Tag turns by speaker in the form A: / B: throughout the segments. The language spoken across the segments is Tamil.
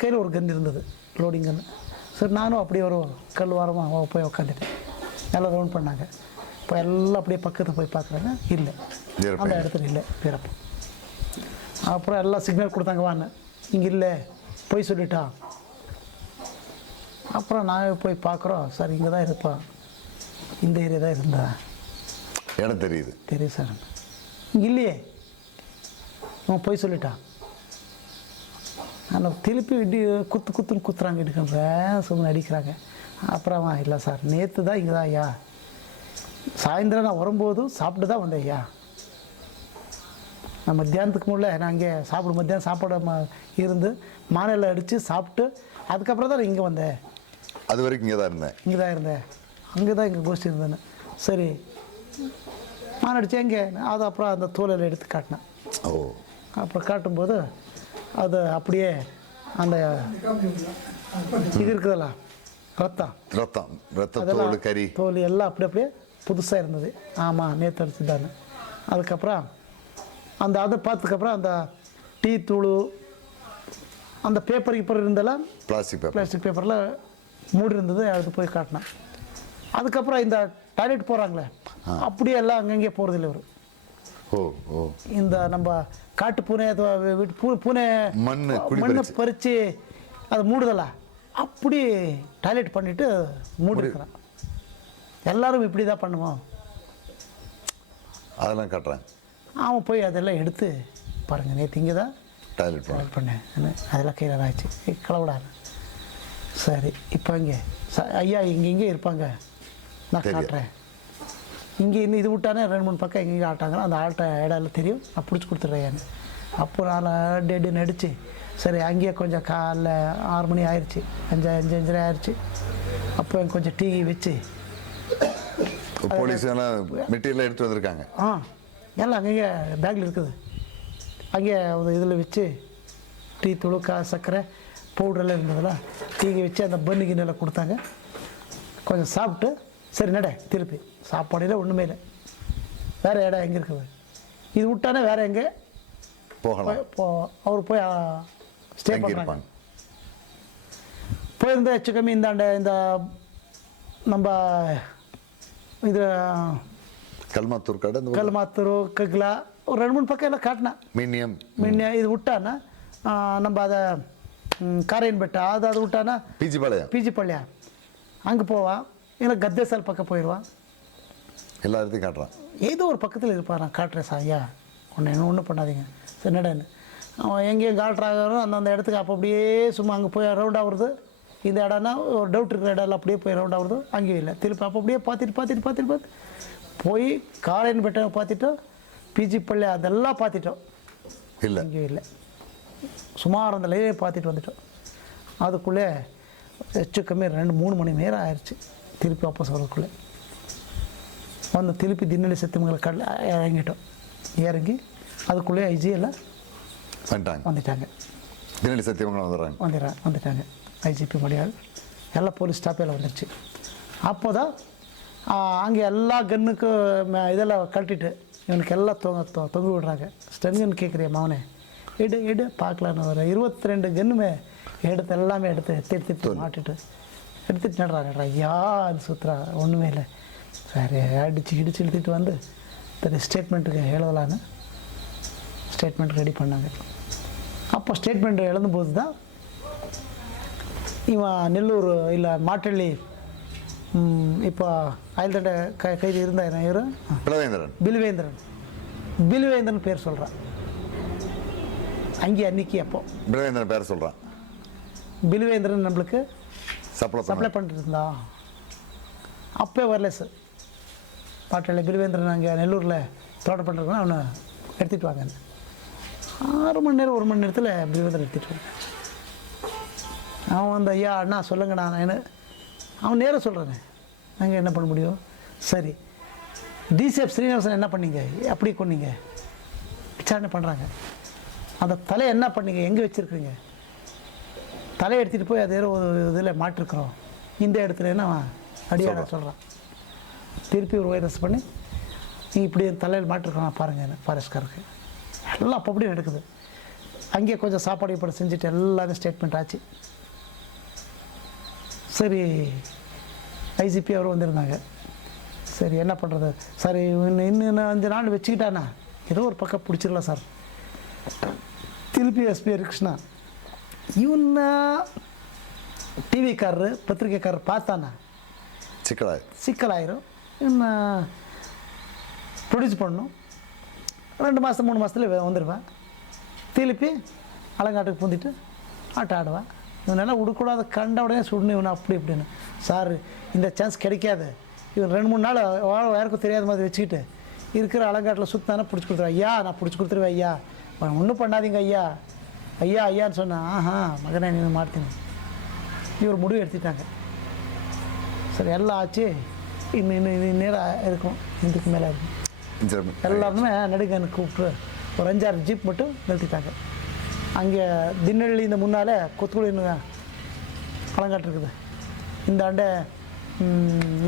A: என் கையில் ஒரு கன் இருந்தது லோடிங் கன் சரி நானும் அப்படியே ஒரு கல் வாரமாக போய் உக்காந்துட்டேன். எல்லாம் ரவுண்ட் பண்ணாங்க. இப்போ எல்லாம் அப்படியே பக்கத்தில் போய் பார்க்குறாங்க இல்லை. அந்த இடத்துல இல்லை வீரப்பன் அப்புறம் எல்லாம் சிக்னல் கொடுத்தாங்க வான்னு. இங்கே இல்லை போய் சொல்லிட்டான் அப்புறம் நாங்கள் போய் பார்க்குறோம் சார் இங்கே தான் இருப்பான் இந்த ஏரியா தான் இருந்தா.
B: இடம் தெரியுது.
A: தெரியும் சார். இங்கே இல்லையே. அவன் போய் சொல்லிட்டான் ஆனால் திருப்பி இடி குத்து குத்துன்னு குத்துறாங்க இடிக்கின்ற சும்மா அடிக்கிறாங்க அப்புறம் இல்லை சார் நேற்று தான் இங்கே தான் ஐயா. சாயந்தரம் நான் வரும்போது சாப்பிட்டு தான் வந்தேன் ஐயா. நான் மத்தியானத்துக்கு முன்னே நான் இங்கே சாப்பிட மத்தியானம் சாப்பாடு இருந்து மாநில அடித்து சாப்பிட்டு அதுக்கப்புறம் தான் இங்கே வந்தேன்.
B: அது வரைக்கும் இங்கே தான் இருந்தேன்.
A: இங்கே தான் இருந்தேன். அங்கே தான் இங்கே கோஷ்டி இருந்தேன்னு. சரி. மான் அடித்தேன் எங்கே அது அப்புறம் அந்த தோலையில் எடுத்து காட்டினேன்.
B: ஓ.
A: அப்புறம் காட்டும்போது அது அப்படியே அந்த இது இருக்குதுல்ல ரத்தம்.
B: ரத்தம் ரத்த
A: அதெல்லாம்
B: தோல் கறி.
A: தோல் எல்லாம் அப்படி அப்படியே புதுசாக இருந்தது. ஆமாம் நேற்று அடிச்சுதானு அதுக்கப்புறம் அந்த அதை பார்த்ததுக்கப்புறம் அந்த டீ தூள் அந்த பேப்பர் கீப்பர் இருந்தெல்லாம்
B: பிளாஸ்டிக் பேப்பர்
A: பிளாஸ்டிக் பேப்பரில் மூடி இருந்தது அதுக்கு போய் காட்டினேன். அதுக்கப்புறம் இந்த டாய்லெட் போகிறாங்களே அப்படியே எல்லாம் அங்கங்கே போகிறதில்ல இவர். இந்த நம்ம காட்டு பூனை பூ பூனை
B: மண்ணு,
A: மண்ணை. பறித்து அதை மூடுதலா? அப்படி டாய்லெட் பண்ணிட்டு மூடி. இருக்கிறான் எல்லாரும் இப்படி தான் பண்ணுவோம்.
B: அதெல்லாம் காட்டுறேன்.
A: அவன் போய் அதெல்லாம் எடுத்து பாருங்கள் நேற்று இங்கே தான்
B: டாய்லெட்
A: பண்ணேன். அதெல்லாம் கையில் ஆச்சு. கலவிடாது. சரி இப்போ இங்கே. ஐயா இங்கே இங்கே இருப்பாங்க. நான். காட்டுறேன். இங்கே இன்னும் இது விட்டானே ரெண்டு மூணு பக்கம் எங்கெங்கே ஆட்டாங்களோ? அந்த ஆட்ட இடம் எல்லாம் தெரியும். நான் பிடிச்சி கொடுத்துட்றேன் அப்போ நான் டெட்டு நடிச்சு சரி அங்கேயே கொஞ்சம் காலைல ஆறு மணி ஆயிடுச்சு அஞ்சு அஞ்சு அஞ்சரை ஆயிடுச்சு அப்போ கொஞ்சம் டீ வச்சு.
B: போலீஸ் மெட்டீரியல் எடுத்து வந்திருக்காங்க.
A: ஆ எல்லாம் அங்கங்கே பேக்கில் இருக்குது. அங்கே இதில் வச்சு டீ தூள் கா சர்க்கரை பவுடரெல்லாம் இருந்ததில்ல டீக்கு வச்சு அந்த பன்னு கிண்ணெல்லாம் கொடுத்தாங்க. கொஞ்சம் சாப்பிட்டு சரி நட திருப்பி. சாப்பாடு ஒன்றுமே இல்லை. வேறு இடம் எங்கே இருக்குது இது விட்டானே வேறு எங்கே?
B: போகலாம்.
A: போ அவர் போய் ஸ்டே பண்ணுறாங்க போயிருந்த கம்மி இந்தாண்ட இந்த நம்ம இது
B: கல்மாத்தூர் கடை
A: கல்மாத்தூர் கக்லா ஒரு ரெண்டு மூணு பக்கம் எல்லாம் காட்டினேன்
B: மின்னியம்.
A: மின்னியம் இது விட்டானா? நம்ம அதை காரையன்பேட்டை அது அது விட்டானா? பிஜிபாளையம் பிஜிபாளையம் அங்கே போவான் ஏன்னா கத்தே சால் பக்கம் போயிடுவான்
B: எல்லா இடத்தையும் காட்டுறான்.
A: ஏதோ ஒரு பக்கத்தில் இருப்பான் நான் காட்டுறேன் சார் ஐயா ஒன்று என்ன ஒன்றும் பண்ணாதீங்க என்னடான்னு அவன் எங்கேயும் காட்டுறாங்க அந்தந்த இடத்துக்கு அப்போ அப்படியே சும்மா அங்கே போய் ரவுண்ட் ஆகுறது. இந்த இடம்னா ஒரு டவுட் இருக்கிற இடம் அப்படியே போய் ரவுண்ட் ஆகுறது. அங்கேயும் இல்லை. திருப்பி அப்போ அப்படியே பார்த்துட்டு பார்த்துட்டு பார்த்துட்டு பார்த்து போய் காலையின் பெட்டை பார்த்துட்டோம். பிஜி பள்ளி அதெல்லாம் பார்த்துட்டோம்.
B: இல்லை.
A: அங்கேயும் இல்லை. சுமார் அந்த லைனே பார்த்துட்டு வந்துட்டோம். அதுக்குள்ளே எச்சு கம்மி ரெண்டு மூணு மணி நேரம் ஆயிடுச்சு திருப்பி வாபஸ் வரதுக்குள்ளே வந்து திருப்பி திண்ணலி சத்தியமங்கல கடல இறங்கிட்டோம். இறங்கி அதுக்குள்ளே ஐஜி எல்லாம்
B: வந்துட்டாங்க.
A: வந்துட்டாங்க.
B: தினடி சத்தியமங்கலம் வந்துடுறாங்க.
A: வந்துடுறா வந்துட்டாங்க. ஐஜிபி மடியாள் எல்லா போலீஸ் ஸ்டாஃப் எல்லாம் வந்துருச்சு. அப்போ தான் அங்கே எல்லா கன்னுக்கு ம- இதெல்லாம் கழட்டிட்டு இவனுக்கு எல்லாம் தொங்க தொ தொங்க விடுறாங்க. ஸ்டென்கன் கேட்குறியா மவனே எடு எடு பார்க்கலான்னு ஒரு இருபத்தி ரெண்டு கன்னுமே எடுத்து எல்லாமே எடுத்து எடுத்துட்டு மாட்டிட்டு எடுத்துட்டு நடுறா நடுறா யார் சுற்றுறா ஒன்றுமே இல்லை. சரி அடிச்சு கிடிச்சு இழுத்துட்டு வந்து சரி ஸ்டேட்மெண்ட்டுக்கு எழுதலான்னு. ஸ்டேட்மெண்ட் ரெடி பண்ணாங்க. அப்போ ஸ்டேட்மெண்ட் எழுதும்போது தான் இவன் நெல்லூர் இல்லை மாட்டள்ளி இப்போ அயல்தட்ட க கைது இருந்தா இவர்? பில்வேந்திரன். பில்வேந்திரன் பேர் சொல்கிறான் அங்கே அன்னைக்கு அப்போ.
B: பிளவேந்திரன் பேர் சொல்கிறான்
A: பில்வேந்திரன் நம்மளுக்கு
B: சப்ளை
A: சப்ளை
B: பண்ண
A: பண்ணிட்டு இருந்தா அப்போ வரல சார் பாட்டில் பில்வேந்திரன் அங்கே நெல்லூரில் தோட்டம் பண்ணுறதுனா அவனை எடுத்துகிட்டு வாங்க. ஆறு மணி நேரம் ஒரு மணி நேரத்தில் பில்வேந்திரன் எடுத்துகிட்டு வாங்க. அவன் வந்து ஐயா அண்ணா சொல்லுங்கண்ணா நான் என்ன அவன் நேராக சொல்கிறானே நாங்கள் என்ன பண்ண முடியும்? சரி. டிசிஎஃப் ஸ்ரீனிவாசன் என்ன பண்ணீங்க? அப்படி கொன்னீங்க. விசாரணை பண்ணுறாங்க அந்த தலையை என்ன பண்ணீங்க? எங்கே வச்சுருக்குறீங்க? தலையை எடுத்துகிட்டு போய் அது ஏதோ ஒரு இதில் மாட்டிருக்கிறோம். இந்த இடத்துல என்ன அடியாட சொல்கிறான் திருப்பி ஒரு வைரஸ் பண்ணி நீ இப்படி தலையில் மாட்டிருக்கான் பாருங்க ஃபாரஸ்ட்காருக்கு எல்லாம் அப்போ அப்படியே நடக்குது. அங்கேயே கொஞ்சம் சாப்பாடு இப்போ செஞ்சுட்டு எல்லாமே ஸ்டேட்மெண்ட் ஆச்சு. சரி ஐஜிபி அவர் வந்திருந்தாங்க. சரி என்ன பண்ணுறது சரி இன்னும் இன்னும் அஞ்சு நாள் வச்சுக்கிட்டானா? ஏதோ ஒரு பக்கம் பிடிச்சிடலாம் சார். திருப்பி எஸ்பி கிருஷ்ணா இவன் ಟಿ ವಿಕಾರರು ಪತ್ರಿಕೆಕಾರರು பார்த்தானா?
B: சிக்கலாய்
A: சிக்கலாயிரும். இவன் ப்ரொடியூஸ் பண்ணணும் ரெண்டு மாதம் மூணு மாதத்தில் வந்துடுவேன் திருப்பி அலங்காட்டுக்கு பூந்திட்டு ஆட்ட ஆடுவேன். இவனெல்லாம் விடக்கூடாது கண்ட உடனே சுடணும் இவன் அப்படி இப்படின்னு. சார் இந்த சான்ஸ் கிடைக்காது. இவன் ரெண்டு மூணு நாள் யாருக்கும் தெரியாத மாதிரி வச்சுக்கிட்டு இருக்கிற அலங்காட்டில் சுற்றினா பிடிச்சி கொடுத்துருவேன். ஐயா நான் பிடிச்சி கொடுத்துருவேன் ஐயா. ஒன்றும் பண்ணாதீங்க ஐயா. ஐயா ஐயான்னு சொன்னேன் ஆஹா மகனே நீ மாட்டேன் இவர் முடிவு எடுத்துட்டாங்க. சரி எல்லாம் ஆச்சு. இன்னும் இன்னும் நேரம் இருக்கும். இதுக்கு மேலே இருக்கும் எல்லாருமே நடுங்கன்னு கூப்பிட்டு ஒரு அஞ்சாறு ஜீப் மட்டும் நிறுத்திட்டாங்க. அங்கே திண்ணள்ளி இந்த முன்னால் கொத்துக்குடின்னு அலங்காட்டு இருக்குது. இந்த ஆண்டை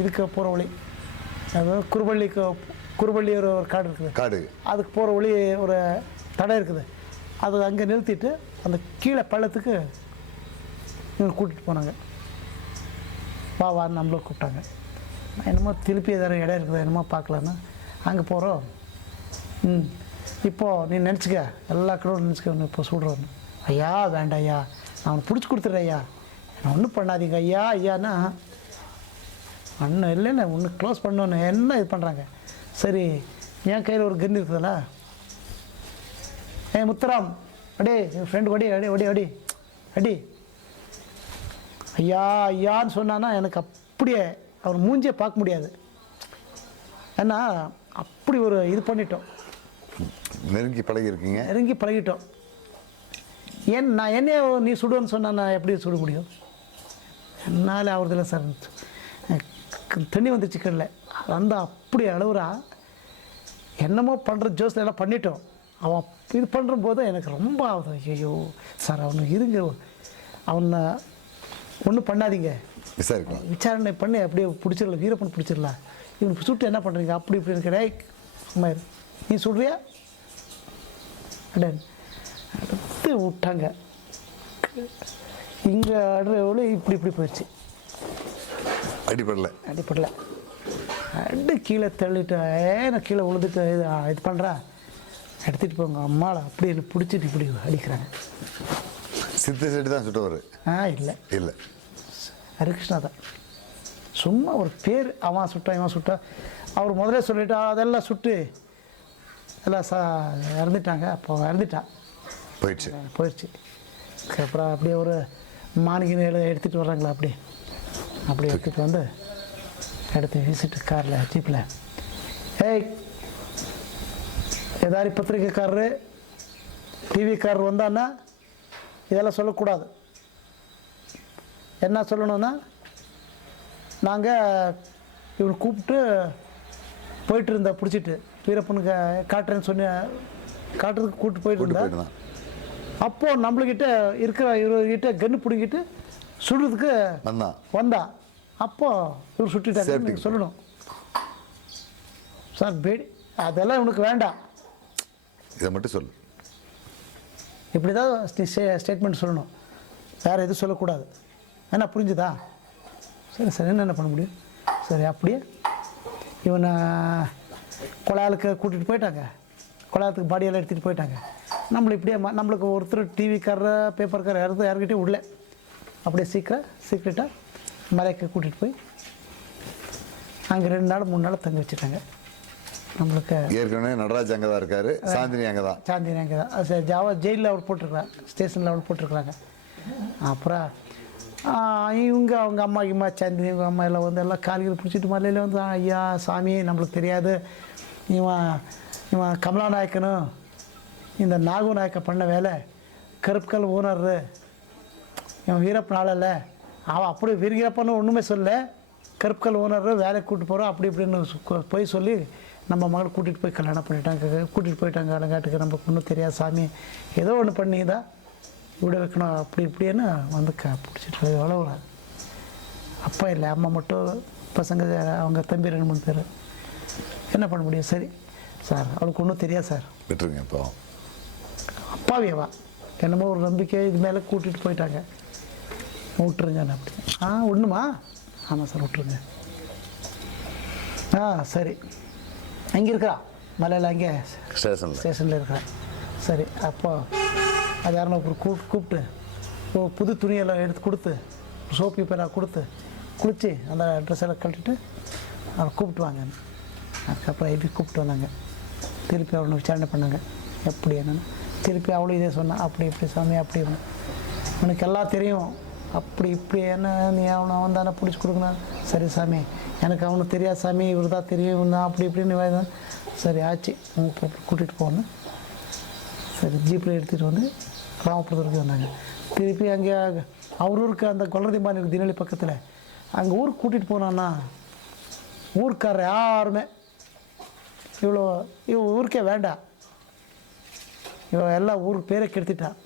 A: இதுக்கு போகிற வழி அதாவது குருபள்ளிக்கு குருபள்ளி ஒரு ஒரு காடு இருக்குது.
B: காடு.
A: அதுக்கு போகிற வழி ஒரு தடை இருக்குது. அது அங்கே நிறுத்திட்டு அந்த கீழே பள்ளத்துக்கு இவங்க கூட்டிகிட்டு போனாங்க. வா வான்னு நம்மளும் கூப்பிட்டாங்க. நான் என்னமோ திருப்பி ஏதாவது இடம் இருக்குது என்னமோ பார்க்கலான்னு. அங்கே போகிறோம் ம். இப்போது நீ நினச்சிக்க. எல்லா கடவுளும் நினச்சிக்க இப்போ சொல்கிறோன்னு ஐயா வேண்டாம் ஐயா. நான் அவனை பிடிச்சி கொடுத்துட்றேன் ஐயா. நான் ஒன்றும் பண்ணாதீங்க ஐயா ஐயானா அண்ணன் இல்லைண்ணே ஒன்று க்ளோஸ் பண்ணோன்னு என்ன இது பண்ணுறாங்க சரி என் கையில் ஒரு கன் இருக்குதுல்ல? ஏ முத்துராம். அடே என் ஃப்ரெண்டு ஒடி அடி ஒடி அடி அடி. ஐயா ஐயான்னு சொன்னான்னா எனக்கு அப்படியே அவர் மூஞ்சியை பார்க்க முடியாது. ஏன்னா அப்படி ஒரு இது பண்ணிட்டோம்.
B: நெருங்கி பழகி இருக்கீங்க
A: நெருங்கி பழகிட்டோம். ஏன் நான் என்னைய நீ சுடுவேன்னு சொன்னா நான் எப்படி சுட முடியும்? என்னால் ஆகுறதில்ல சார் தண்ணி வந்துச்சு கண்ணில். அந்த அப்படி அழுவுறா. என்னமோ பண்ணுற ஜோஸ்ல எல்லாம் பண்ணிட்டோம். அவன் இது பண்ணுற போது எனக்கு ரொம்ப ஆகுது ஐயோ சார் அவனுக்கு இருங்க. அவனை ஒன்றும் பண்ணாதீங்க.
B: விசாரிக்கலாம்
A: விசாரணை பண்ணி அப்படியே பிடிச்சிடலாம் வீரப்பன் பிடிச்சிடலாம். இவனுக்கு சுட்டு என்ன பண்ணுறீங்க அப்படி இப்படி அம்மா இரு. நீ அடன். அடுத்து விட்டாங்க. இங்கே அடுற இப்படி இப்படி போயிடுச்சு
B: அடிப்படல
A: அடிப்படல அடி கீழே தள்ளிட்டு நான் கீழே விழுந்துட்டு இது இது பண்ணுறா எடுத்துகிட்டு போங்க. அம்மாவை அப்படி என்னை பிடிச்சிட்டு இப்படி அடிக்கிறாங்க.
B: சித்த செடி தான் சுட்டவர்.
A: ஆ இல்லை.
B: இல்லை.
A: ஹரிகிருஷ்ணா தான் சும்மா ஒரு பேர் அவன் சுட்டான் இவன் சுட்டான் அவர் முதல்ல சொல்லிட்டா அதெல்லாம் சுட்டு. எல்லாம் சா இறந்துட்டாங்க. அப்போ இறந்துட்டான்
B: போயிடுச்சு.
A: போயிடுச்சு. அப்புறம் அப்படியே ஒரு நேரம் எடுத்துகிட்டு வர்றாங்களா அப்படி. அப்படி எடுத்துகிட்டு வந்து எடுத்து வீசிட்டு காரில் ஜீப்பில் ஏய் ஏதாரி பத்திரிக்கைக்காரரு டிவிக்காரர் வந்தான்னா இதெல்லாம் சொல்லக்கூடாது. என்ன சொல்லணும்னா நாங்கள் இவனை கூப்பிட்டு போயிட்டு இருந்தா பிடிச்சிட்டு வீரப்பனுக்கு காட்டுறேன்னு சொன்ன காட்டுறதுக்கு கூப்பிட்டு போயிட்டு இருந்தா
B: போயிட்டு
A: அப்போ நம்மளுக்கிட்ட இருக்கிற இவர்கிட்ட கன்று பிடிங்கிட்டு சுடுறதுக்கு
B: வந்தான்
A: வந்தா. அப்போ இவர் சுட்டுட்டாங்க சொல்லணும். சார் பேடி அதெல்லாம் இவனுக்கு வேண்டாம்.
B: இதை மட்டும் சொல்லு.
A: இப்படி தான் ஸ்டேட்மெண்ட் சொல்லணும். வேறு எதுவும் சொல்லக்கூடாது. ஏன்னா புரிஞ்சுதா? சரி சரி. என்ன பண்ண முடியும்? சரி அப்படியே இவனை கொலாலுக்கு கூட்டிகிட்டு போயிட்டாங்க. குழாயத்துக்கு பாடியெல்லாம் எடுத்துகிட்டு போயிட்டாங்க. நம்மளை இப்படியே ம- நம்மளுக்கு ஒருத்தர் டிவிக்காரர் பேப்பர்காரர் யாரும் யாருக்கிட்டையும் விடல. அப்படியே சீக்கிரம் சீக்கிரட்டாக மலைக்கு கூட்டிகிட்டு போய் அங்கே ரெண்டு நாள் மூணு நாள் தங்க வச்சுட்டாங்க. நம்மளுக்கு
B: ஏற்கனவே நடராஜ் அங்கே தான் இருக்காரு சாந்தினி அங்கே தான்
A: சாந்தினி அங்கே தான் சரி, ஜாவா ஜெயிலில் அவர் போட்டிருக்கிறாங்க ஸ்டேஷனில் அவர் போட்டிருக்கிறாங்க. அப்புறம் இவங்க அவங்க அம்மா இம்மா சாந்தினி இவங்க அம்மா எல்லாம் வந்து எல்லாம் கால்கள் பிடிச்சிட்டு மலையில் வந்து ஐயா சாமி நம்மளுக்கு தெரியாது. இவன் இவன் கமலா நாயக்கனும் இந்த நாகு நாயக்க பண்ண வேலை கருப்புக்கல் ஓனரு இவன் வீரப்பன் ஆளல்ல அவன் அப்படி வீரப்பன்னு ஒன்றுமே சொல்ல கருப்புக்கல் ஓனர் வேலைக்கு கூப்பிட்டு போகிறோம் அப்படி இப்படின்னு போய் சொல்லி நம்ம மகளை கூட்டிகிட்டு போய் கல்யாணம் பண்ணிட்டாங்க கூட்டிகிட்டு போயிட்டாங்க அலங்காட்டுக்கு நமக்கு ஒன்றும் தெரியாது சாமி. ஏதோ ஒன்று பண்ணிதா விட வைக்கணும் அப்படி இப்படின்னு வந்து க பிடிச்சிட்டு எவ்வளோ அப்பா இல்லை அம்மா மட்டும் பசங்க அவங்க தம்பி ரெண்டு மூணு பேர். என்ன பண்ண முடியும்? சரி. சார் அவளுக்கு ஒன்றும் தெரியாது சார்.
B: விட்டுருங்க இப்போ.
A: அப்பாவியவா என்னமோ ஒரு நம்பிக்கை இது மேலே கூட்டிகிட்டு போயிட்டாங்க. விட்டுருங்க அப்படி. ஆ ஒன்றுமா ஆமாம் சார் விட்டுருங்க. ஆ சரி. அங்கே இருக்கிறா மலையில் அங்கே
B: ஸ்டேஷனில்.
A: ஸ்டேஷனில் இருக்கிறேன் சரி அப்போ அது யாரும் ஒரு கூப்பிட்டு கூப்பிட்டு ஒரு புது துணியெல்லாம் எடுத்து கொடுத்து சோப்பு பேராக கொடுத்து குளித்து அந்த ட்ரெஸ் எல்லாம் கழட்டிட்டு அவரை கூப்பிட்டு வாங்க. அதுக்கப்புறம் எப்படி கூப்பிட்டு வந்தாங்க? திருப்பி அவனை விசாரணை பண்ணாங்க. எப்படி என்னன்னு. திருப்பி அவளும் இதே சொன்னா அப்படி இப்படி சாமி அப்படி. உனக்கு எல்லாம் தெரியும். அப்படி இப்படி என்ன நீ அவனை அவன் தானே பிடிச்சி கொடுக்கணும். சரி சாமி எனக்கு அவனுக்கு தெரியாது சாமி இவர் தான் தெரியும் இவன் தான் அப்படி இப்படின்னு சரி ஆச்சு. உங்க கூட்டிகிட்டு போகணும் சரி ஜீப்பில் எடுத்துகிட்டு வந்து ராமபுரத்துக்கு வந்தாங்க. திருப்பி அங்கே அவர் ஊருக்கு அந்த கொல்லரதிமான் இருக்கு தினலி பக்கத்தில். அங்கே ஊருக்கு கூட்டிகிட்டு போனான்னா ஊருக்காரர் யாருமே இவ்வளோ இவ ஊருக்கே வேண்டாம். இவ எல்லாம் ஊருக்கு பேரை கெடுத்துட்டான்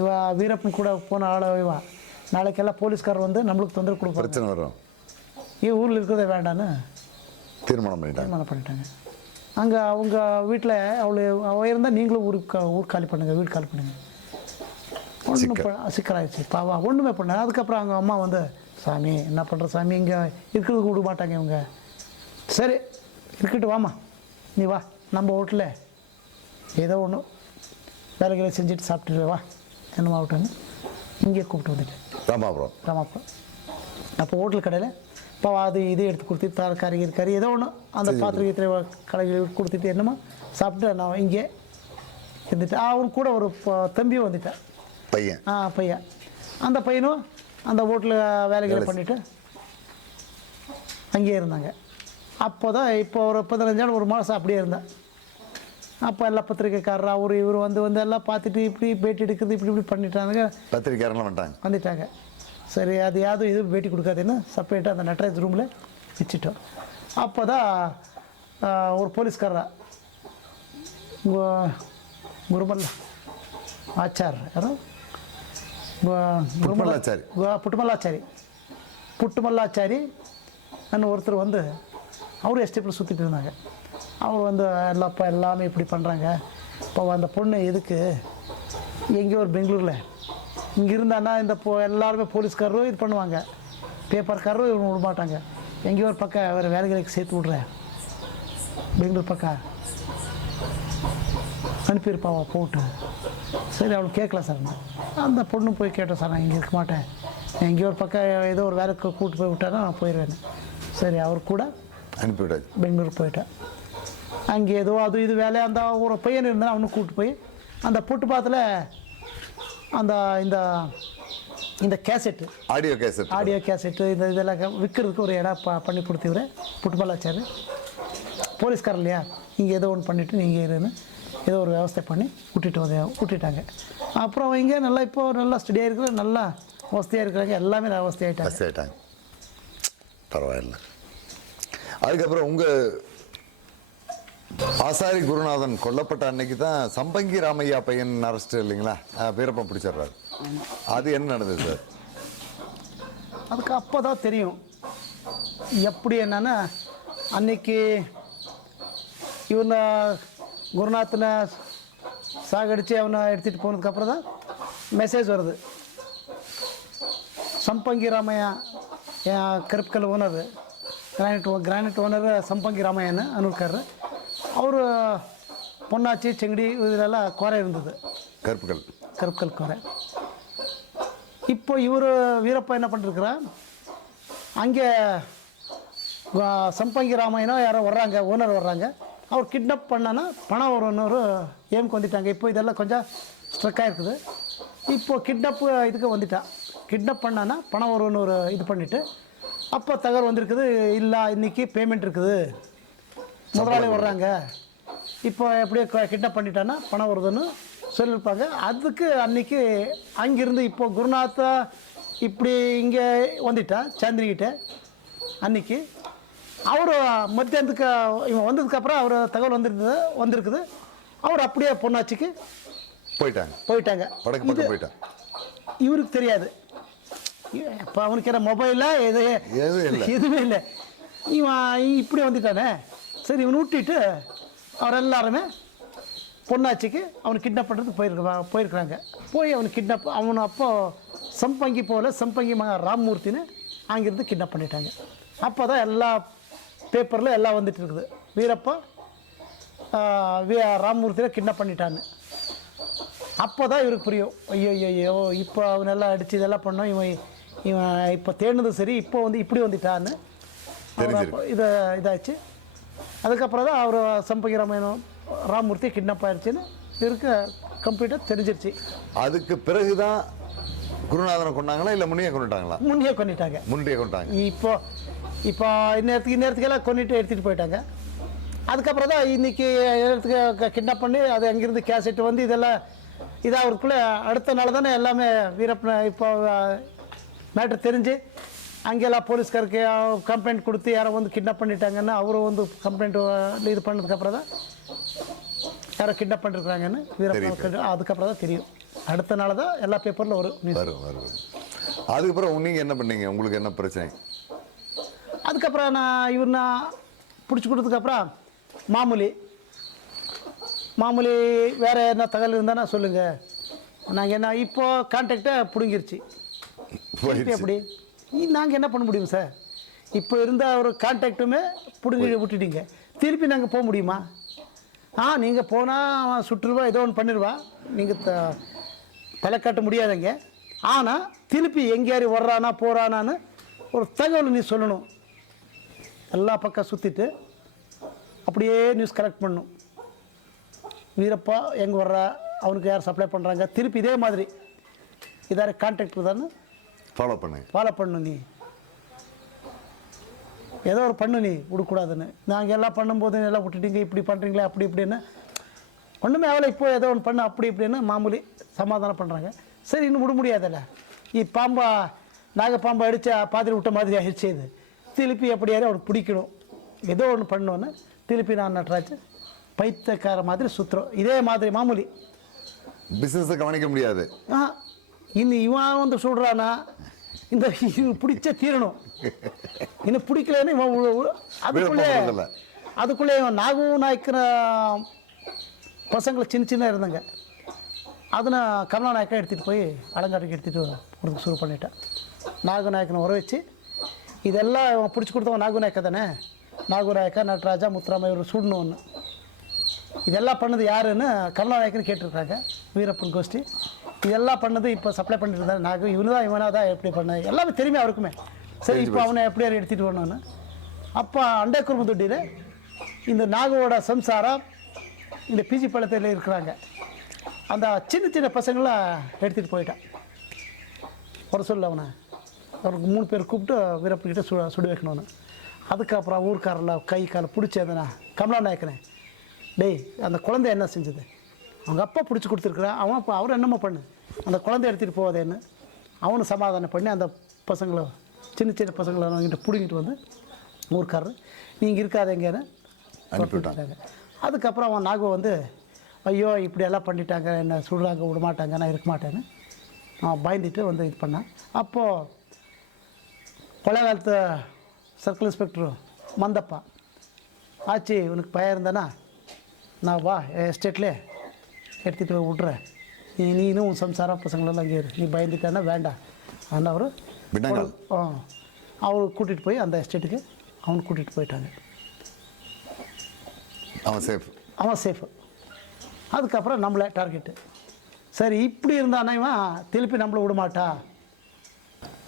A: இவ வீரப்பன் கூட போன ஆள இவ நாளைக்கெல்லாம் போலீஸ்காரர் வந்து நம்மளுக்கு தொந்தரவு கொடுப்பாரு
B: பிரச்சனை வரும்.
A: இவ ஊரில் இருக்கிறதே வேண்டான்னு
B: தீர்மானம் பண்ணிட்டாங்க.
A: தீர்மானம் பண்ணிட்டாங்க. அங்கே அவங்க வீட்டில் அவளு அவ இருந்தால் நீங்களும் ஊருக்கு ஊர் காலி பண்ணுங்கள் வீடு காலி பண்ணுங்கள் ஒன்றும்
B: சிக்கல்.
A: சிக்கலாயிடுச்சு. பாவா ஒன்றுமே பண்ண அதுக்கப்புறம் அவங்க அம்மா வந்து சாமி என்ன பண்ணுற சாமி? இங்கே இருக்கிறதுக்கு விட மாட்டாங்க இவங்க. சரி இருக்கட்டும் வாம்மா. நீ வா. நம்ம வீட்டில் ஏதோ ஒன்று வேலைகளை செஞ்சுட்டு சாப்பிட்டுட்டு வா. என்னமா விட்டாங்க. இங்கே கூப்பிட்டு வந்துட்டேன்.
B: ராமாபுரம்.
A: ராமாப்பா அப்போ ஹோட்டல் கடையில் இப்போ அது இது எடுத்து கொடுத்துட்டு தார கறி கறி ஏதோ ஒன்று அந்த பாத்திரத்தில் கடையில் கொடுத்துட்டு என்னமோ சாப்பிட்டு நான் இங்கே இருந்துட்டு அவன் கூட ஒரு தம்பியும் வந்துட்டேன்
B: பையன்.
A: ஆ பையன். அந்த பையனும் அந்த ஹோட்டலில் வேலைகளை
B: வேலை
A: பண்ணிவிட்டு அங்கேயே இருந்தாங்க. அப்போ தான் இப்போ ஒரு பதினஞ்சு நாள் ஒரு மாதம் அப்படியே இருந்தேன் அப்போ எல்லா பத்திரிக்கைக்காரர் அவர் இவர் வந்து வந்து எல்லாம் பார்த்துட்டு இப்படி பேட்டி எடுக்கிறது இப்படி இப்படி பண்ணிட்டாங்க.
B: பத்திரிக்கையாரெல்லாம் வந்துட்டாங்க.
A: வந்துட்டாங்க. சரி அது யாரும் இது பேட்டி கொடுக்காதுன்னு செப்பரேட்டாக அந்த நட்ராஜ் ரூமில் வச்சுட்டோம். அப்போ தான் ஒரு போலீஸ்காரரா குருமல்ல ஆச்சார். யாரோ? கு-
B: புட்மல்லாச்சாரி.
A: கு- புட்டுமல்லாச்சாரி. புட்டுமல்லாச்சாரி அண்ணன் ஒருத்தர் வந்து அவரும் எஸ்டேப்பில் சுற்றிட்டு இருந்தாங்க. அவர் வந்து எல்லாப்பா எல்லாமே இப்படி பண்ணுறாங்க இப்போ அந்த பொண்ணு எதுக்கு? எங்கேயோ ஒரு பெங்களூரில். இங்கே இருந்தான்னா இந்த போ எல்லாருமே போலீஸ்காரரும் இது பண்ணுவாங்க. பேப்பர்காரரும் இவங்க விட மாட்டாங்க. எங்கேயோ ஒரு பக்கம் வேறு வேலைகளுக்கு சேர்த்து விட்றேன் பெங்களூர் பக்கம். அனுப்பியிருப்பாவா போட்டு. சரி அவளுக்கு கேட்கல சார். நான் அந்த பொண்ணு போய் கேட்டேன் சார் நான் இங்கே இருக்க மாட்டேன். எங்கேயோ ஒரு பக்கம் ஏதோ ஒரு வேலைக்கு கூப்பிட்டு போய் விட்டானா நான் போயிடுவேன் சரி அவர் கூட
B: அனுப்பிவிட்டாச்சு
A: பெங்களூர் போயிட்டேன் அங்கே ஏதோ அது இது வேலையாக அந்த ஒரு பையன் இருந்தால் அவனு கூப்பிட்டு போய் அந்த புட்டுப்பாத்தில் அந்த இந்த இந்த cassette.
B: Audio cassette
A: audio cassette இந்த இதெல்லாம் விற்கிறதுக்கு ஒரு இடம் ப பண்ணி கொடுத்துக்கிறேன் புட்டுபாலாச்சாரு போலீஸ்காரர் இல்லையா? இங்கே ஏதோ ஒன்று பண்ணிவிட்டு நீங்கள் இருன்னு ஏதோ ஒரு விவஸ்தை பண்ணி விட்டுட்டு வந்து விட்டுட்டாங்க. அப்புறம் இங்கே நல்லா இப்போ நல்லா ஸ்டடியாக இருக்கிற நல்லா வசதியாக இருக்கிறாங்க எல்லாமே நல்லா வசதி ஆகிட்டாங்க
B: பஸ் ஆயிட்டாங்க பரவாயில்ல. அதுக்கப்புறம் உங்க ஆசாரி குருநாதன் கொல்லப்பட்ட அன்னைக்கு தான் சம்பங்கி ராமையா பையன் அரெஸ்ட் இல்லைங்களா? அஹ் வீரப்பன் பிடிச்சிடுறாரு. அது என்ன நடந்தது சார்?
A: அதுக்கு அப்போ தான் தெரியும். எப்படி என்னன்னா அன்னைக்கு இவனை குருநாத்தனை சாகடித்து அவனை எடுத்துகிட்டு போனதுக்கப்புறம் தான் மெசேஜ் வருது. சம்பங்கி ராமையா என் கருப்புக்கல் owner granite granite owner Sampangi ராமையான்னு அனுர்கார் அவர் பொன்னாச்சி செங்கடி இதிலெல்லாம் குறை இருந்தது.
B: கருப்புகள்.
A: கருப்புக்கல் குறை. இப்போ இவர் வீரப்பா என்ன பண்ணிருக்கிறார்? அங்கே சம்பங்கி ராமாயணோ யாரோ வர்றாங்க ஓனர் வர்றாங்க. அவர் கிட்னாப் பண்ணானா பணம் ஒரு ஏம்க்கு வந்துட்டாங்க. இப்போ இதெல்லாம் கொஞ்சம் ஸ்ட்ரக் ஆகிருக்குது இப்போ கிட்னாப் இதுக்கு வந்துட்டான் கிட்னாப் பண்ணானா பணம் வரும்னு ஒரு இது பண்ணிவிட்டு அப்போ தகவல் வந்திருக்குது இல்லை இன்னைக்கு பேமெண்ட் இருக்குது. முதலாளி வர்றாங்க. இப்போ எப்படியோ கிட்னாப் பண்ணிட்டான்னா பணம் வருதுன்னு சொல்லியிருப்பாங்க. அதுக்கு அன்னைக்கு அங்கிருந்து இப்போ குருநாத்தா இப்படி இங்கே வந்துட்டா சாந்தினிகிட்ட அன்னைக்கு. அவர் மத்தியானத்துக்கு இவன் வந்ததுக்கப்புறம் அவர் தகவல் வந்திருந்தது வந்திருக்குது. அவர் அப்படியே பொண்ணாச்சிக்கு
B: போயிட்டாங்க.
A: போயிட்டாங்க.
B: போயிட்டான்
A: இவருக்கு தெரியாது. இப்போ அவனுக்கு என்ன மொபைலில் எது.
B: எதுவுமே இல்லை.
A: இவன் இப்படி வந்துட்டானே? சரி இவன் விட்டுட்டு அவர் எல்லாருமே பொன்னாச்சிக்கு அவனை கிட்னாப் பண்ணுறதுக்கு போயிருக்க போயிருக்கிறாங்க. போய் அவனை கிட்னாப் அவனை அப்போ சம்பங்கி போல சம்பங்கி மகா ராம்மூர்த்தின்னு அங்கேருந்து கிட்னாப் பண்ணிட்டாங்க. அப்போ தான் எல்லா பேப்பரில் எல்லாம் வந்துட்டு இருக்குது. வீரப்பா ராம்மூர்த்தியில் கிட்னாப் பண்ணிட்டான்னு. அப்போ தான் இவருக்கு புரியும். ஐயோ ஐயோ இப்போ அவனெல்லாம் அடித்து இதெல்லாம் பண்ணோம் இவன் இவன் இப்போ தேடினது சரி இப்போ வந்து இப்படி வந்துட்டான்னு. இதை இதாச்சு. அதுக்கப்புறம் தான் அவர் சம்பகி ராமாயணம் ராமூர்த்தி கிட்னாப் ஆயிடுச்சுன்னு இவருக்கு கம்ப்ளீட்டாக தெரிஞ்சிருச்சு.
B: அதுக்கு பிறகுதான் குருநாதனை கொண்டாங்களா இல்ல முனியை கொண்டுட்டாங்களா?
A: முன்னே கொண்டுட்டாங்க.
B: முன்னியை கொண்டாங்க
A: இப்போ இப்போ இந்நேரத்துக்கு இந்நேரத்துக்கெல்லாம் கொண்டுட்டு எடுத்துகிட்டு போயிட்டாங்க. அதுக்கப்புறம் தான் இன்னைக்கு இடத்துக்கு கிட்னாப் பண்ணி அது அங்கேருந்து கேசட் வந்து இதெல்லாம் இதாகிறதுக்குள்ளே அடுத்த நாள் தானே எல்லாமே வீரப்பன இப்போ மேட்ரு தெரிஞ்சு அங்கெல்லாம் போலீஸ்காருக்கு கம்ப்ளைண்ட் கொடுத்து யாரோ வந்து கிட்னாப் பண்ணிட்டாங்கன்னு அவரும் வந்து கம்ப்ளைண்ட் இது பண்ணதுக்கப்புறம் தான் யாரோ கிட்னாப் பண்ணிருக்காங்கன்னு வீரப்பன அதுக்கப்புறம் தான் தெரியும். அடுத்த நாள் தான் எல்லா பேப்பரில் வரும்.
B: வரும் வரும் அதுக்கப்புறம் நீங்க என்ன பண்ணீங்க? உங்களுக்கு என்ன பிரச்சனை?
A: அதுக்கப்புறம் நான் இவர் நான் பிடிச்சி கொடுத்ததுக்கப்புறம் மாமூலி. மாமூலி வேறு என்ன தகவல் இருந்தானா சொல்லுங்கள் நாங்கள் என்ன இப்போ கான்டாக்டை பிடுங்கிருச்சு. எப்படி? நாங்கள் என்ன பண்ண முடியும் சார்? இப்போ இருந்த ஒரு கான்டாக்டுமே பிடுங்கி விட்டுட்டீங்க. திருப்பி நாங்கள் போக முடியுமா? ஆ நீங்கள் போனால் அவன் சுற்றுருவா ஏதோ ஒன்று பண்ணிடுவா. நீங்கள் த தலை காட்ட முடியாதுங்க. ஆனால் திருப்பி எங்கேயாரு வர்றானா போகிறானான்னு ஒரு தகவல் நீ சொல்லணும். எல்லா பக்கம் சுற்றிட்டு அப்படியே நியூஸ் கலெக்ட் பண்ணும் வீரப்பா எங்கே வர்றா? அவனுக்கு யார் சப்ளை பண்ணுறாங்க திருப்பி இதே மாதிரி. இதார கான்டாக்ட் தானே
B: ஃபாலோ பண்ணுங்க
A: ஃபாலோ பண்ணு நீ. ஏதோ ஒரு பண்ணு நீ விடக்கூடாதுன்னு நாங்கள் எல்லாம் பண்ணும்போது எல்லாம் விட்டுட்டீங்க இப்படி பண்ணுறீங்களே அப்படி இப்படின்னு. ஒன்றுமே அவளை இப்போ ஏதோ ஒன்று பண்ணு அப்படி இப்படின்னு மாமூலி சமாதானம் பண்ணுறாங்க சரி இன்னும் விட முடியாதுல்ல. இ பாம்பா நாகப்பாம்பா அடித்தா பாதிரி விட்ட மாதிரி ஆயிடுச்சு இது. திருப்பி எப்படியாரு அவனுக்கு பிடிக்கணும். ஏதோ ஒன்று பண்ணோன்னு திருப்பி நான் நட்ராஜ் பைத்தியக்கார மாதிரி சுற்றுறோம் இதே மாதிரி மாமூலி.
B: பிசினஸை கவனிக்க முடியாது.
A: ஆ இன்னும் இவன் வந்து சொல்கிறானா இந்த பிடிச்ச தீரணும். இன்னும் பிடிக்கலன்னு இவன் அதுக்குள்ளே. அதுக்குள்ளே இவன் நாகு நாய்க்கிற பசங்களை சின்ன சின்ன இருந்தாங்க. அதை நான் கமலா நாயக்கா எடுத்துகிட்டு போய் அலங்காட்டுக்கு எடுத்துகிட்டு கொடுக்க சுரு பண்ணிட்டேன் நாகு நாயக்கனை உர வச்சு இதெல்லாம் இவன் பிடிச்சி கொடுத்தவன் நாகு நாயக்கா தானே? நாகு நாயக்கா நட்ராஜா முத்துராம இவர் சுடணும் ஒன்று இதெல்லாம் பண்ணது யாருன்னு கருணாநாயக்கன் கேட்டிருக்காங்க. வீரப்பன் கோஷ்டி. இதெல்லாம் பண்ணது இப்போ சப்ளை பண்ணிட்டு இருந்தாரு. நாகு இவனு தான் இவனா தான் எப்படி பண்ணது? எல்லாமே தெரியுமே அவருக்குமே. சரி இப்போ அவனை எப்படியாரு எடுத்துகிட்டு வரணும்னு அப்போ அண்டை குறும்புத்தொட்டியில் இந்த நாகுவோட சம்சாரம் இந்த பிஜி பள்ளத்தில் இருக்கிறாங்க. அந்த சின்ன சின்ன பசங்களை எடுத்துகிட்டு போயிட்டான். வர சொல்ல அவனை. அவருக்கு மூணு பேர் கூப்பிட்டு வீரப்பன்கிட்ட சு சுடு வைக்கணும்னு அதுக்கப்புறம் ஊர்க்காரில் கை காலை பிடிச்சி அந்த கமலா நாயக்கனே டேய் அந்த குழந்தை என்ன செஞ்சது? அவங்க அப்பா பிடிச்சி கொடுத்துருக்குறான் அவன் அப்போ அவர் என்னம்மா பண்ணு. அந்த குழந்தை எடுத்துகிட்டு போவதேன்னு அவனு சமாதானம் பண்ணி அந்த பசங்களை சின்ன சின்ன பசங்களை அவங்ககிட்ட பிடிங்கிட்டு வந்து ஊர்க்காரர் நீங்கள் இருக்காதீங்கன்னு
B: அனுப்பிவிட்டாங்க.
A: விட்டாங்க. அதுக்கப்புறம் அவன் நாகு வந்து ஐயோ இப்படியெல்லாம் பண்ணிட்டாங்க என்ன சுடுறாங்க விட மாட்டாங்க நான் இருக்க மாட்டேன்னு. அவன் பயந்துட்டு வந்து இது பண்ணான். அப்போது பழைய காலத்து சர்க்கிள் இன்ஸ்பெக்டர் மந்தப்பா ஆச்சு உனக்கு பயம் இருந்தானா நான் வா எஸ்டேட்லே எடுத்துகிட்டு போய் விட்றேன் நீ நீனும் உன் சம்சாரா பசங்களெல்லாம் அங்கே இரு. நீ பயந்துட்டேன்னா வேண்டாம். ஆனால் அவர். ஆ அவர் கூட்டிகிட்டு போய் அந்த எஸ்டேட்டுக்கு அவனை கூட்டிகிட்டு போயிட்டாங்க.
B: அவன் சேஃப்
A: அவன் சேஃபு அதுக்கப்புறம் நம்மளை டார்கெட்டு சரி இப்படி இருந்தானா இவன்? திருப்பி நம்மளை விட மாட்டா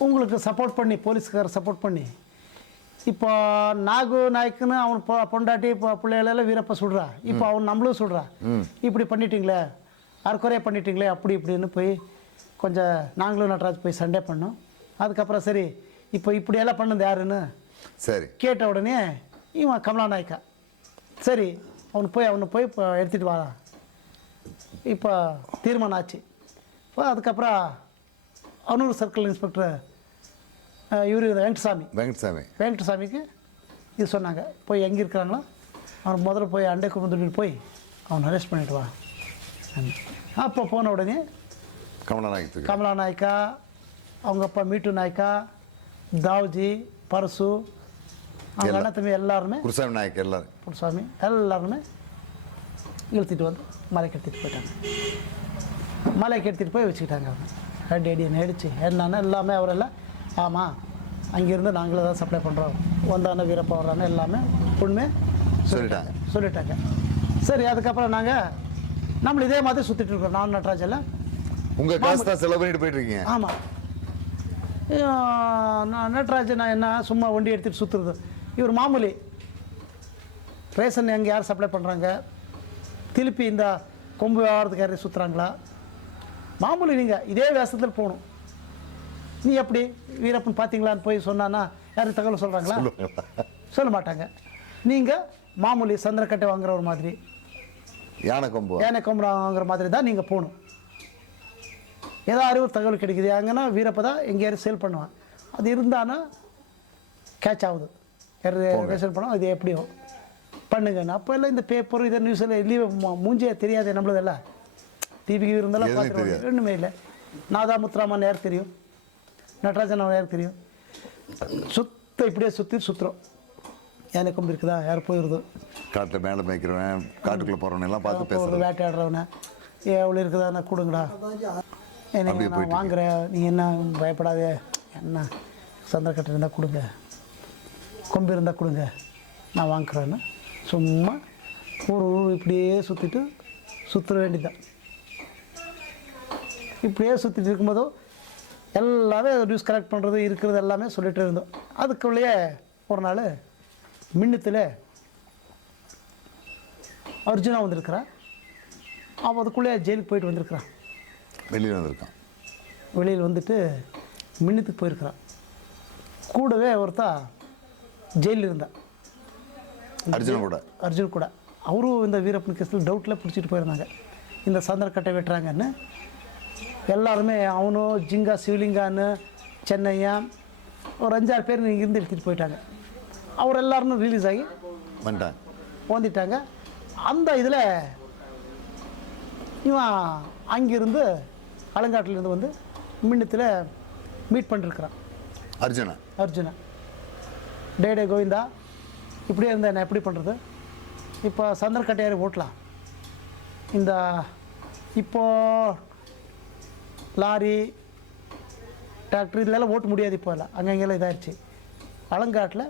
A: உங்களுக்கு சப்போர்ட் பண்ணி போலீஸ்கார சப்போர்ட் பண்ணி இப்போ நாகு நாய்க்குன்னு அவன் பொ- பொண்டாட்டி இப்போ பிள்ளைகளெல்லாம் வீரப்ப சுடுறா இப்போ அவன் நம்மளும் சுடுறா இப்படி பண்ணிட்டீங்களே அறக்குறைய பண்ணிட்டீங்களே அப்படி இப்படின்னு போய் கொஞ்சம் நாங்களும் நட்ராஜ் போய் சண்டே பண்ணோம் அதுக்கப்புறம் சரி இப்போ இப்படியெல்லாம் பண்ணது யாருன்னு
B: சரி
A: கேட்ட உடனே இவன் கமலா நாயக்கா சரி அவனு போய் அவனை போய் இப்போ எடுத்துகிட்டு வா இப்போ தீர்மானம் ஆச்சு இப்போ அதுக்கப்புறம் அனூர் சர்க்கிள் இன்ஸ்பெக்டர் இவர் வெங்கடசாமி.
B: வெங்கட்சாமி.
A: வெங்கடசாமிக்கு இது சொன்னாங்க. போய் எங்கே இருக்கிறாங்களோ அவன் முதல்ல போய் அண்டை குடும்பத்துக்கு போய் அவனை அரெஸ்ட் பண்ணிட்டு வா. அப்போ போன உடனே
B: கமலநாயகத்துக்கு
A: கமலா நாயக்கா அவங்க அப்பா மீட்டு நாயக்கா தாவ்ஜி பரசு அவங்க. அண்ணன் தம்பி எல்லாருமே
B: குருசாமி நாயக் எல்லாரும்.
A: புட்சாமி எல்லாருமே இழுத்துட்டு வந்து மலைக்கு எடுத்துகிட்டு போயிட்டாங்க. மலைக்கு எடுத்துகிட்டு போய் வச்சுக்கிட்டாங்க அவங்க. ரெண்டு அடி அடிச்சு என்னன்னா எல்லாமே அவரெல்லாம் ஆமாம் அங்கேருந்து நாங்களே தான் சப்ளை பண்ணுறோம் வந்தான வீரப்பா வர்றான்னு எல்லாமே உண்மை
B: சொல்லிட்டாங்க.
A: சொல்லிட்டாங்க. சரி அதுக்கப்புறம் நாங்கள் நம்மள இதே மாதிரி சுற்றிட்டு இருக்கோம் நான் நடராஜில்
B: உங்க காசு தான் செலவு பண்ணிட்டு போயிட்டு இருக்கீங்க
A: ஆமாம் நான் நட்ராஜ் நான் என்ன சும்மா வண்டி எடுத்துகிட்டு சுற்றுறது இவர் மாமூலி. ரேஷன் எங்கே யார் சப்ளை பண்ணுறாங்க திருப்பி இந்த கொம்பு வியாபாரத்துக்கு யாரும் சுற்றுறாங்களா மாமூலி நீங்கள் இதே வேஷத்தில் போகணும். நீ எப்படி? வீரப்பன் பார்த்தீங்களான்னு போய் சொன்னான்னா யாரும் தகவல் சொல்கிறாங்களா சொல்ல மாட்டாங்க. நீங்கள் மாமூலி சந்திரக்கட்டை வாங்குற ஒரு மாதிரி.
B: யானை கொம்பு.
A: யானை கொம்பு வாங்குற மாதிரி தான் நீங்கள் போகணும். ஏதோ அறிவு தகவல் கிடைக்குது. அங்கன்னா வீரப்ப தான் எங்கேயாரும் சேல் பண்ணுவான் அது இருந்தானா கேட்ச் ஆகுது. ரேஷன் பணம் அது எப்படியோ. பண்ணுங்கன்னு. அப்போ எல்லாம் இந்த பேப்பர் இதை நியூஸில் லீவ் மூஞ்சே தெரியாது நம்மளதெல்லாம். டிவிக்கு இருந்தாலும் ஒன்றுமே இல்லை. நாதா முத்துராமன் யாருக்கு தெரியும்? நடராஜன் அவன் யாருக்கு தெரியும்? சுத்த இப்படியே சுற்றி சுற்றுறோம் யானை கொம்பு இருக்குதா? யார் போயிருதோ
B: காட்டுல மேல மேய்க்கிறவன் காட்டுக்குள்ள போறவன் எல்லாம் பார்த்து
A: ஒரு
B: பேசுறேன்
A: வேட்டையாடுறவன ஏ எவ்வளோ இருக்குதா? நான் கொடுங்கடா. எனக்கு நான் வாங்குறேன். நீ என்ன பயப்படாதே. என்ன? சந்திரக்கட்டை இருந்தால் கொடுங்க. கொம்பு இருந்தால் கொடுங்க. நான் வாங்குறேன்னு. சும்மா ஊர் ஊர் இப்படியே சுற்றிட்டு சுற்றுற வேண்டியதுதான். இப்படியே சுற்றிட்டு இருக்கும்போதோ எல்லாமே நியூஸ் கலெக்ட் பண்ணுறது இருக்கிறது எல்லாமே சொல்லிட்டு இருந்தோம். அதுக்குள்ளேயே ஒரு நாள் மின்னத்தில் அர்ஜுனா வந்திருக்கிறான் அவன் அதுக்குள்ளே ஜெயிலுக்கு போயிட்டு வந்திருக்கிறான்.
B: வெளியே வந்திருக்கான்.
A: வெளியில் வந்துட்டு மின்னத்துக்கு போயிருக்கிறான். கூடவே ஒருத்தா ஜெயிலில் இருந்தான்.
B: அர்ஜுனன் கூட.
A: அர்ஜுன் கூட. அவரும் இந்த வீரப்பன் கேஸில் டவுட்டில் பிடிச்சிட்டு போயிருந்தாங்க. இந்த சந்திரக்கட்டை வெட்டுறாங்கன்னு எல்லாருமே அவனும் ஜிங்கா சிவலிங்கான்னு சென்னையா ஒரு அஞ்சாறு பேர் இங்கேருந்து எடுத்துகிட்டு போயிட்டாங்க. அவர் எல்லாரும் ரிலீஸ் ஆகி
B: வந்துட்டான்
A: வந்துட்டாங்க அந்த இதில் இவன் அங்கிருந்து அலங்காட்டிலேருந்து வந்து மின்னத்தில் மீட் பண்ணிருக்கிறான்.
B: அர்ஜுனா.
A: அர்ஜுனா. டே டே கோவிந்தா இப்படியே இருந்தா என்ன எப்படி பண்ணுறது இப்போ சந்திரக்கட்டையாரி ஓட்டலாம். இந்த இப்போ லாரி டிராக்டர் இதெல்லாம் ஓட்ட முடியாது இப்போ எல்லாம். அங்கங்கெல்லாம் இதாகிடுச்சு அலங்காட்டில்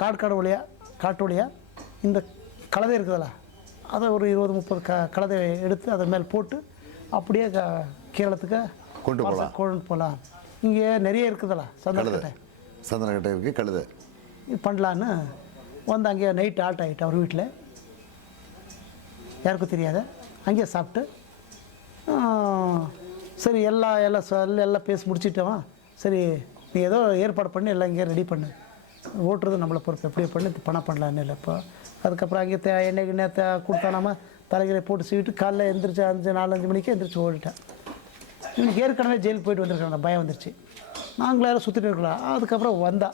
A: காடு காடு வழியா காட்டு வழியா இந்த கலதை இருக்குதுல்ல அதை ஒரு இருபது முப்பது க கலதை எடுத்து அதை மேல் போட்டு அப்படியே க கேரளத்துக்கு
B: கொண்டு போகலாம்.
A: கொண்டு போகலாம். இங்கே நிறைய இருக்குதுல்ல
B: கழுதை.
A: சந்திரக்கட்டை
B: சந்தனக்கட்டை இருக்கு கழுதை.
A: இது பண்ணலான்னு வந்து அங்கேயே நைட் ஆல்ட் ஆகிட்டு அவர் வீட்டில். யாருக்கும் தெரியாத அங்கேயே சாப்பிட்டு சரி எல்லாம் எல்லாம் சொல்ல எல்லாம் பேசி முடிச்சிட்டவா சரி நீ ஏதோ ஏற்பாடு பண்ணி எல்லாம் இங்கேயே ரெடி பண்ணு. ஓட்டுறது நம்மளை பொறுப்பு எப்படியே பண்ணி பணம் பண்ணலான்னு இல்லை இப்போ. அதுக்கப்புறம் அங்கே தே எண்ணெய் கிண்ணெய் தே கொடுத்தானாம தலைகளை போட்டு சீவிட்டு காலைல எழுந்திரிச்சு அஞ்சு நாலஞ்சு மணிக்கு எந்திரிச்சு ஓடிட்டேன். இவனுக்கு ஏற்கனவே ஜெயிலுக்கு போயிட்டு வந்திருக்காங்க பயம் வந்துருச்சு. நாங்களும் யாரும் சுற்றிட்டு இருக்கலாம் அதுக்கப்புறம் வந்தா.